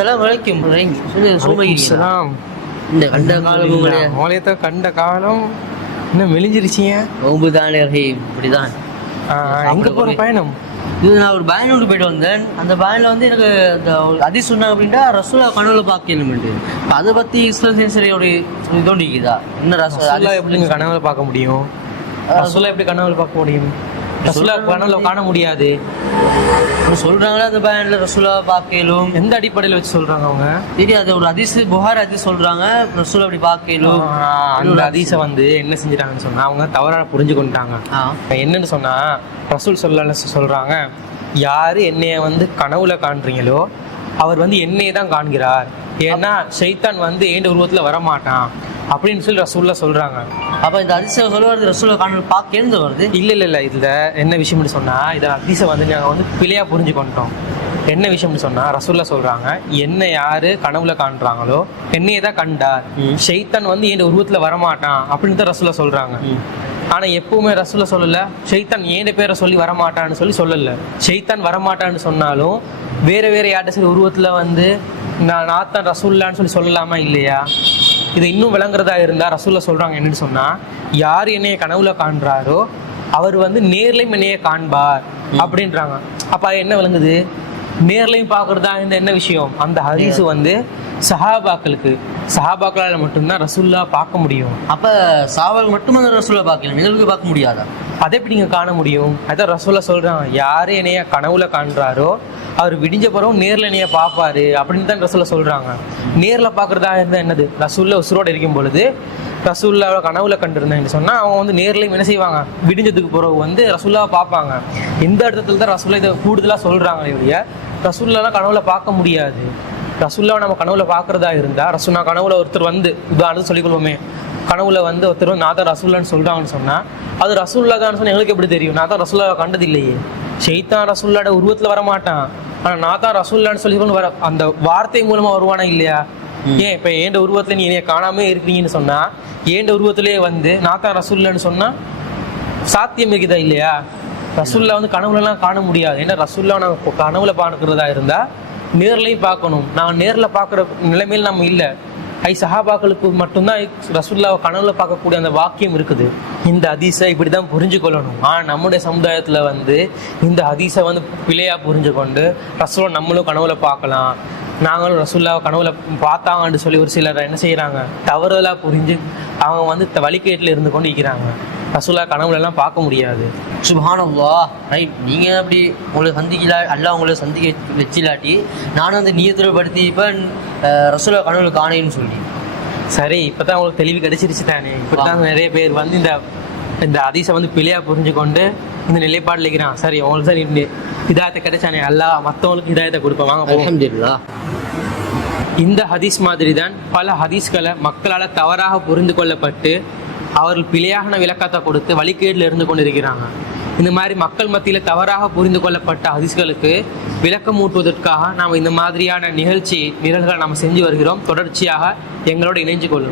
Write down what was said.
அஸ்ஸலாமு சூமைக்கிறீங்க சலாம். இந்த கண்ட காலம் உங்களுடைய மோலயத்தை கண்ட காலம் இன்னும் மெலிஞ்சிருச்சிங்க நோம்பு தானே இப்படிதான் எங்க போற பயணம் இது நான் ஒரு பயனோடு போயிட்டு வந்தேன். அந்த பயனில் வந்து எனக்கு அந்த அதி சொன்னாங்க அப்படின்னா ரசூலா கனவுல பார்க்கணும்ட்டு அதை பத்தி இஸ்லாம் சரியோட தோண்டிக்குதா என்ன ரசூலா எப்படிங்க கனவுல பார்க்க முடியும்? ரசூலா எப்படி கனவுல பார்க்க முடியும்? ரசூலா கனவுல காண முடியாது. சொல்றாங்களா அந்த பயன்ல ரசூலா பார்க்கலும் எந்த அடிப்படையில வச்சு சொல்றாங்க அவங்க? தெரியாது ஒரு அதிஸ் புகார் அதிஸ் சொல்றாங்க ரசூலா அப்படி பார்க்கலும் அந்த ஹதீஸை வந்து என்ன செஞ்சிட்டாங்கன்னு சொன்னா அவங்க தவறா புரிஞ்சு கொண்டாங்க என்னன்னு சொன்னா ரசூல் சொல்லல சொல்றாங்க யாரு என்னைய வந்து கனவுல காண்றீங்களோ அவர் வந்து என்னைய தான் காண்கிறார். ஏன்னா ஷைத்தான் வந்து ஏண்ட உருவத்துல வரமாட்டான். அப்படின்னு சொல்லி ரசூல்ல சொல்றாங்க. அப்ப இந்த அதிசய சொல்லுவது ரசூலா காணல் பார்க்கேந்து வருது. இல்ல இல்ல இல்ல இதுல என்ன விஷயம்னு சொன்னா இத ஹதீஸை வந்து நாங்க வந்து பிழையா புரிஞ்சு என்ன விஷயம்னு சொன்னா ரசூல்ல சொல்றாங்க என்ன யாரு கனவுல காண்றாங்களோ என்னைய தான் கண்டார். ஷைத்தான் வந்து என் உருவத்துல வரமாட்டான் அப்படின்னு தான் ரசூல்ல சொல்றாங்க. ஆனா எப்பவுமே ரசூல்ல சொல்லல ஷைத்தான் ஏன் பேரை சொல்லி வரமாட்டான்னு சொல்லி சொல்லல. ஷைத்தான் வரமாட்டான்னு சொன்னாலும் வேற வேற யார்ட்ட சரி உருவத்துல வந்து நான் நாத்தான் ரசூல்லான்னு சொல்லி சொல்லலாமா இல்லையா? இது இன்னும் விளங்குறதா இருந்தா ரசூல்ல சொல்றாங்க என்னன்னு சொன்னா யார் என்னைய கனவுல காண்றாரோ அவர் வந்து நேர்லையும் என்னைய காண்பார் அப்படின்றாங்க. அப்ப அது என்ன விளங்குது? நேர்லையும் பார்க்கறதா இந்த என்ன விஷயம்? அந்த ஹதீஸ் வந்து சஹாபாக்களுக்கு சஹாபாக்களால மட்டும்தான் ரசூல்லா பார்க்க முடியும். அப்ப சாவல் மட்டும் அந்த ரசூலா பார்க்கலாம் நிகழ்வுக்கு பார்க்க முடியாதா? அதை எப்படி நீங்க காண முடியும்? அதான் ரசூல்லா சொல்றாங்க யாரு என்னைய கனவுல காண்றாரோ அவர் விடிஞ்ச பிறகு நேரில் நீ பார்ப்பாரு அப்படின்னு தான் ரசூலை சொல்கிறாங்க நேரில் பார்க்குறதா இருந்தால் என்னது? ரசூலில் உசுரோட இருக்கும் பொழுது ரசூல்லா கனவுல கண்டிருந்தேன்னு சொன்னால் அவங்க வந்து நேர்லேயும் என்ன செய்வாங்க? விடிஞ்சதுக்கு பிறகு வந்து ரசூல்லாவை பார்ப்பாங்க. இந்த இடத்துல தான் ரசூல்லா இதை கூடுதலாக சொல்கிறாங்களே ஒழிய ரசூல்லாலாம் கனவுல பார்க்க முடியாது. ரசூல்லாவை நம்ம கனவுல பார்க்குறதா இருந்தால் ரசுல்லா கனவுல ஒருத்தர் வந்து உதாரணம் சொல்லிக்கொள்வோமே கனவுல வந்து ஒருத்தர் நான் தான் ரசூல்லான்னு சொல்றாங்கன்னு சொன்னா அது ரசூல்லா தான் சொன்னா எங்களுக்கு எப்படி தெரியும்? நான் தான் ரசூல்லா கண்டது இல்லையே ஷெய்தான் ரசூல்லாட உருவத்துல வரமாட்டான். ஆனா நான் தான் ரசூல்லான்னு சொல்லி வர அந்த வார்த்தை மூலமா வருவானா இல்லையா? ஏன் இப்ப ஏண்ட உருவத்துல நீ என்னைய காணாம இருக்கிறீங்கன்னு சொன்னா ஏண்ட உருவத்திலேயே வந்து நான் தான் ரசூல்லான்னு சொன்னா சாத்தியம் இருக்குதா இல்லையா? ரசூல்லா வந்து கனவுலலாம் காண முடியாது. ஏன்னா ரசூல்லா நாங்கள் கனவுல பார்க்கறதா இருந்தா நேர்லையும் பார்க்கணும். நான் நேர்ல பார்க்குற நிலைமையில் நம்ம இல்லை. ஐ சஹாபாக்களுக்கு மட்டும்தான் ரசுல்லாவை கனவுல பார்க்கக்கூடிய அந்த வாக்கியம் இருக்குது. இந்த ஹதீஸை இப்படி தான் புரிஞ்சு கொள்ளணும் ஆனால் நம்முடைய சமுதாயத்தில் வந்து இந்த ஹதீஸை வந்து பிழையா புரிஞ்சு கொண்டு நம்மளும் கனவுல பார்க்கலாம். நாங்களும் ரசுல்லாவை கனவுல பார்த்தாங்கன்னு சொல்லி ஒரு சிலர் என்ன செய்யறாங்க? தவறுதலா புரிஞ்சு அவங்க வந்து த- வழிகேட்டில் இருந்து கொண்டு இருக்கிறாங்க. ரசூல்லா கனவுல எல்லாம் பார்க்க முடியாது. சுபானல்லா ரைட் நீங்க அப்படி உங்களை சந்திக்கலா அல்லாஹ் உங்களை சந்திக்க வச்சிலாட்டி நானும் அந்த நீயத்துல படுத்தி இப்ப ரசூலா கனவுல காணேன்னு சொல்லி சரி இப்பதான் உங்களுக்கு தெளிவு கிடைச்சிருச்சு தானே. இப்படிதான் நிறைய பேர் வந்து இந்த இந்த அதிசை வந்து பிழையா புரிஞ்சு கொண்டு இந்த நிலைப்பாடுல இருக்கிறான். சரி உங்களுக்கு சரி இதாயத்தை கிடைச்சானே. அல்லாஹ் மற்றவங்களுக்கு இதாயத்தை கொடுப்போம் வாங்க போவோம். அல்ஹம்துலில்லாஹ். இந்த ஹதீஸ் மாதிரி தான் பல ஹதீஸ்களை மக்களால் தவறாக புரிந்து கொள்ளப்பட்டு அவர்கள் பிழையான விளக்கத்தை கொடுத்து வழிகேடில் இருந்து கொண்டிருக்கிறாங்க. இந்த மாதிரி மக்கள் மத்தியில் தவறாக புரிந்து கொள்ளப்பட்ட ஹதீஸ்களுக்கு விளக்கம் ஊட்டுவதற்காக நாம் இந்த மாதிரியான நிகழ்ச்சி நிரல்களை நாம் செஞ்சு வருகிறோம். தொடர்ச்சியாக எங்களோடு இணைஞ்சு கொள்ளுங்கள்.